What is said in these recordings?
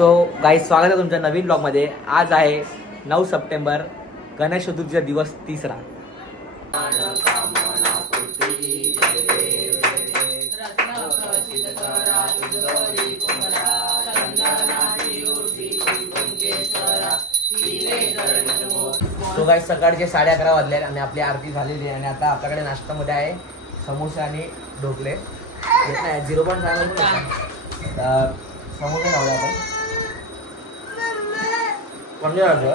So guys स्वागत आहे तुमच्या नवीन ब्लॉगमध्ये। आज आहे 9 सप्टेंबर, गणेश चतुर्थीचा दिवस तिसरा। सो गाईज सकाळचे 11:30 वाजले आणि आपली आरती झालेली आहे आणि आता आपल्याकडे नाश्त्यामध्ये आहे समोसे आणि ढोकळे। 0.5 समोसे लावले आपण कोणते लावले।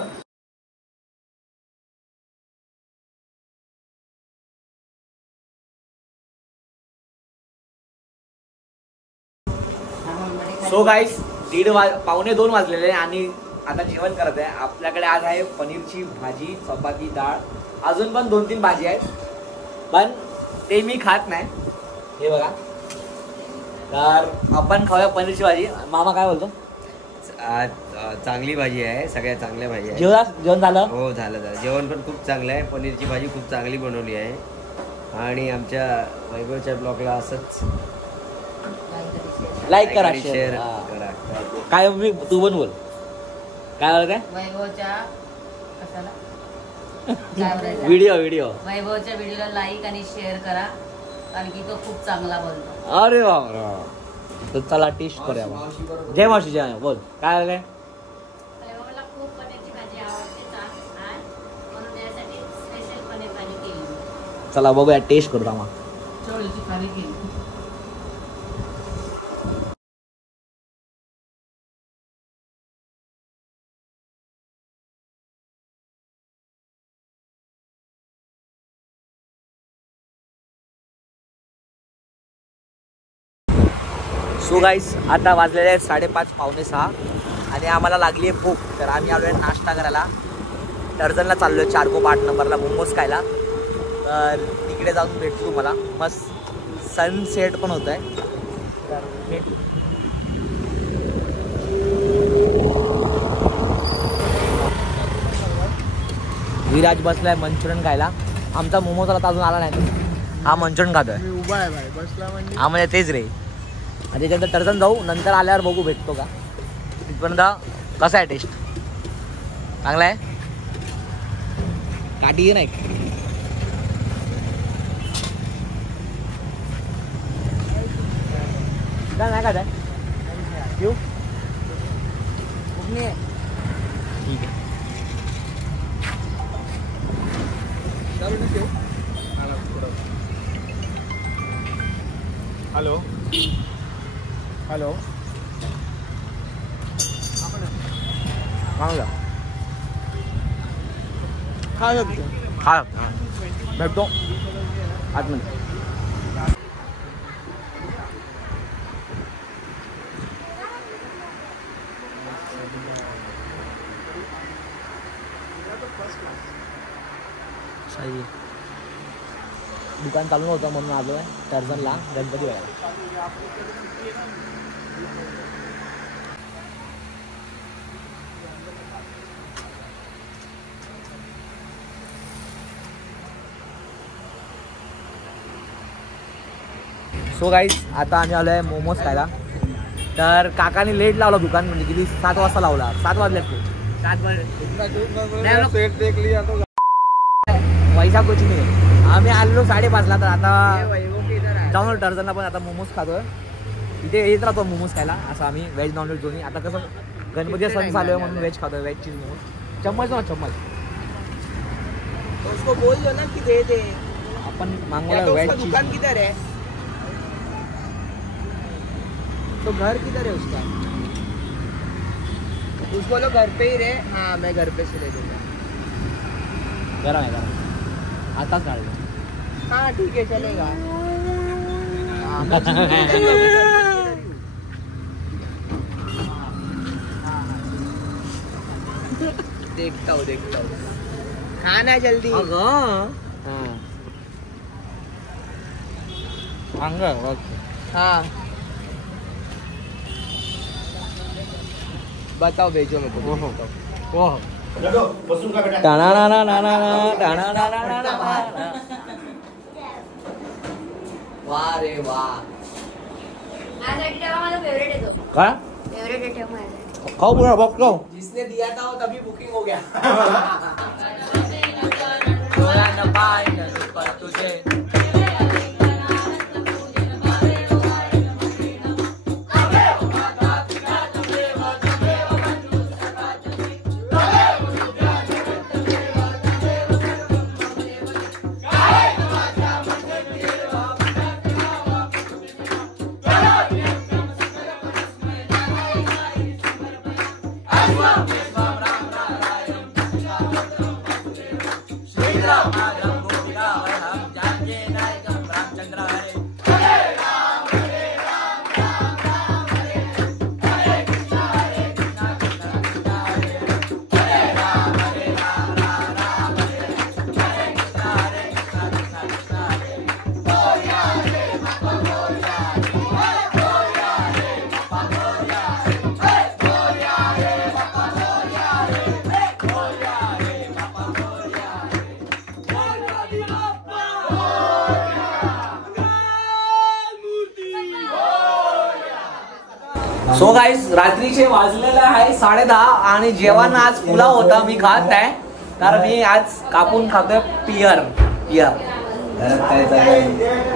सो गाईस 1:15 वाजलेले आणि आता जेवण करत आहे। आपल्याकडे आज आहे पनीरची भाजी, चपाती, डाळ, अजून पण 2-3 भाजी आहेत, पण ते मी खात नाही। हे बघा, तर आपण खाऊया पनीरची भाजी। मामा काय बोलतो? चांगली भाजी आहे, सगळ्या चांगल्या भाजी आहे। जेवण झालं? हो झालं। जेवण पण खूप चांगलं आहे। पनीरची भाजी खूप चांगली बनवली आहे आणि आमच्या वैभवच्या ब्लॉगला असंच लाईक करा, शेअर करा। काय तू पण बोल, काय बोलत वैभवच्या व्हिडिओ वैभवच्या व्हिडिओला लाईक आणि शेअर करा, कारण की तो खूप चांगला बोलतो। अरे वा, तर चला टेस्ट करूया। जय मावशी, जय बोल, काय बोलत? वैभवला खूप पनीरची भाजी आवडते म्हणून यासाठी स्पेशल पनीर भाजी केली। चला बघूया, टेस्ट करू मामा। चवळीची खारी केली। सो गाईस आता वाजलेले आहेत 5:30 पावणे 6 आणि आम्हाला लागली आहे भूक, तर आम्ही आलो आहे नाश्ता करायला। टर्जनला चाललो आहे 4:08 नंबरला मोमोज खायला, तर तिकडे जाऊन भेटतो तुम्हाला। मस्त सनसेट पण होत आहे। विराज बसलाय मंचुरियन खायला, आमचा मोमोजला अजून आला नाही, हा मंचुरियन खातोय। उभा आहे भाई, बसला म्हणजे हा म्हणजे तेच रे। आणि त्याच्यानंतर टर्जन जाऊ, नंतर आल्यावर बघू भेटतो का। तिथपर्यंत कसा आहे टेस्ट? चांगला आहे? काठी नाही काय काय येऊ ठीक आहे। हॅलो हॅलो, चांगला खा शकतो, खा भेटतो आतमध्ये। दुकान चालू नव्हतं म्हणून आलो आहे टर्जनला गणपती बघायला। सो गाईस आता आम्ही आलो आहे मोमोज खायला, तर काकाने लेट लावला दुकान, म्हणजे किती 7 वाजता लावला। 7 वाजले असते, 7 वाजले देख लिया तो पैसा कुछ नाही। आम्ही आलेलो 5:30ला, तर आता जाऊन टर्जनला पण आता मोमोज खातोय। इथे येत राहतो मोमोज खायला, असं आम्ही व्हेज नॉनव्हेज दोन्ही। आता कसं गणपती सण चालू आहे म्हणून व्हेज खातोय, व्हेज चीज मोमोज। चम्मच ना चम्मच, उसको बोल दो ना कि दे दे। आपण मागवलं व्हेज चीज। दुकान किधर है? तो घर किधर है उसका? उसको बोलो घर पे ही रहे। हाँ मैं घर पे से ले दूंगा। गरम आहे, गरम आताच काढलं। हाँ ठीक है चलेगा। देखता हूँ खाना जल्दी। हाँ बताओ, भेजो मेरे को। वाह रे वाह, माझ्यासाठी तेव्हा माझा फेवरेट आहे तो। काय फेवरेट आहे तेव्हा माझ्यासाठी। खाओ पूरा बॉक्स खाओ। जिसने दिया था वो तभी बुकिंग हो गया। तुझे सो गाईस रात्रीचे वाजलेले आहे 10:30 आणि जेवण आज पुलाव होता मी खात आहे तर मी आज कापून खातोय पियर. घरात काय चाललंय?